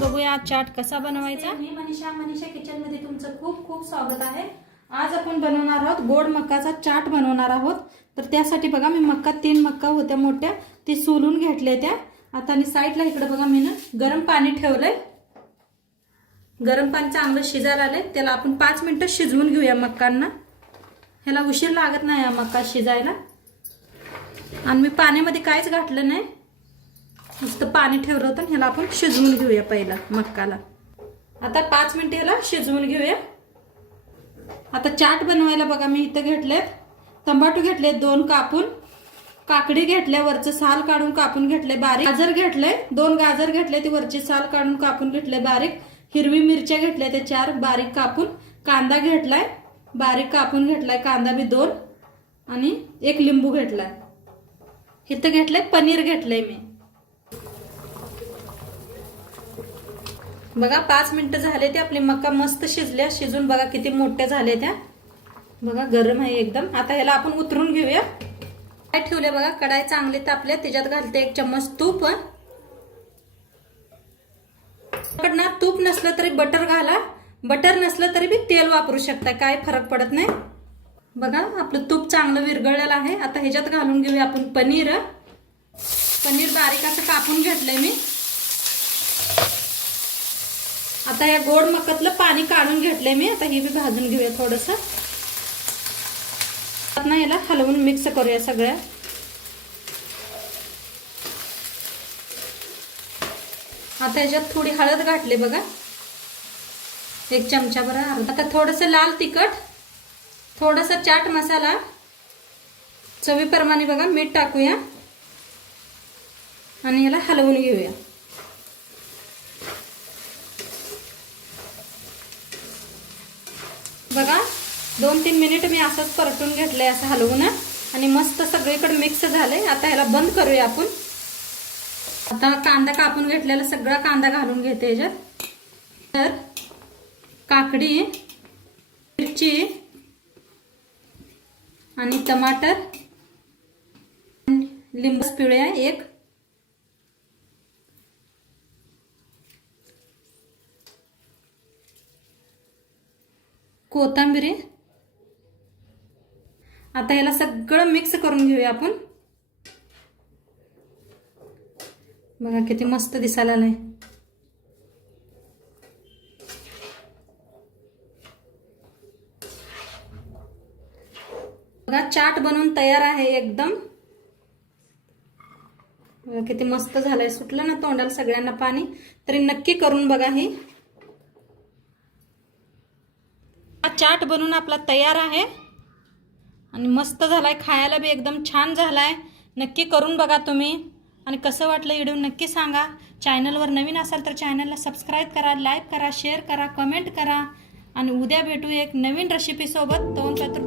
बघूया चाट कसा बनवायचा? मी मनीषा मनीषा किचनमध्ये तुमचं खूप खूप स्वागत आहे. आज आपण बनवणार आहोत गोड मकाचा चाट बनवणार आहोत. तर त्यासाठी बघा मी मक्का तीन मक्का होत्या मोठ्या ते सोलून घेतल्या त्या. आता आणि साईडला इकडे बघा मी ना गरम पाणी ठेवलंय. गरम पाणी चांगलं शिजायला आलंय. त्याला आपण पाच मिनिटं शिजवून घेऊया मक्कांना. ह्याला उशीर लागत नाही हा मक्का शिजायला. आणि मी पाण्यामध्ये काहीच घातलं नाही. नुसतं पाणी ठेवलं होतं ह्याला आपण शिजवून घेऊया पहिला मक्काला. आता पाच मिनिटं ह्याला शिजवून घेऊया. आता चाट बनवायला बघा मी इथं घेतलेत. तंबाटू घेतले दोन कापून. काकडी घेतल्या वरचं साल काढून कापून घेतले बारीक. गाजर घेतले दोन गाजर घेतले ती वरची साल काढून कापून घेतले बारीक. हिरवी मिरच्या घेतल्या ते चार बारीक कापून. कांदा घेतलाय बारीक कापून घेतलाय कांदा बी दोन. आणि एक लिंबू घेतलाय. इथं घेतलंय पनीर घेतलंय मी. बघा पाच मिनिटं झाले ते आपली मका मस्त शिजल्या. शिजून बघा किती मोठ्या झाल्या त्या. बघा गरम आहे एकदम. आता ह्याला आपण उतरून घेऊया. काय ठेवले बघा कढाई चांगली तापल्या. त्याच्यात घालते एक चम्मच तूप. ना तूप नसलं तरी बटर घाला. बटर नसलं तरी बी तेल वापरू शकता. काय फरक पडत नाही. बघा आपलं तूप चांगलं विरघळलेलं आहे. आता ह्याच्यात घालून घेऊया आपण पनीर. पनीर बारीक असं कापून घेतलंय मी. आता या गोड मकातलं पाणी काढून घेतलंय मी. आता हे बी भाजून घेऊया थोडस. ना याला हलवून मिक्स करूया सगळ्या. आता याच्यात थोडी हळद घातली बघा. एक चमचा बरं आता थोडस लाल तिखट थोडासा चाट मसाला. चवीप्रमाणे बघा मीठ टाकूया. आणि याला हलवून घेऊया. बघा दोन तीन मिनिट मी असंच परतून घेतलंय असं हलवून आणि मस्त सगळीकडे मिक्स झालंय. आता ह्याला बंद करूया आपण. आता कांदा कापून घेतलेला सगळा कांदा घालून घेते याच्यात तर काकडी मिरची आणि टमाटर लिंबस पिवळ्या एक. कोथिंबीर आता याला सगळं मिक्स करून घेऊया आपण. बघा किती मस्त दिसायला आलंय. बघा चाट बनवून तयार आहे एकदम. किती मस्त झालंय. सुटलं ना तोंडाला सगळ्यांना पाणी तरी नक्की करून बघा ही. हा चाट बनवून आपला तयार आहे. आणि मस्त झालाय खायला बी एकदम छान झालाय. नक्की करून बघा तुम्ही. आणि कसं वाटलं व्हिडिओ नक्की सांगा. चॅनलवर नवीन असाल तर चॅनलला सबस्क्राईब करा लाईक करा शेअर करा कमेंट करा. आणि उद्या भेटू एक नवीन रेसिपीसोबत दोन तर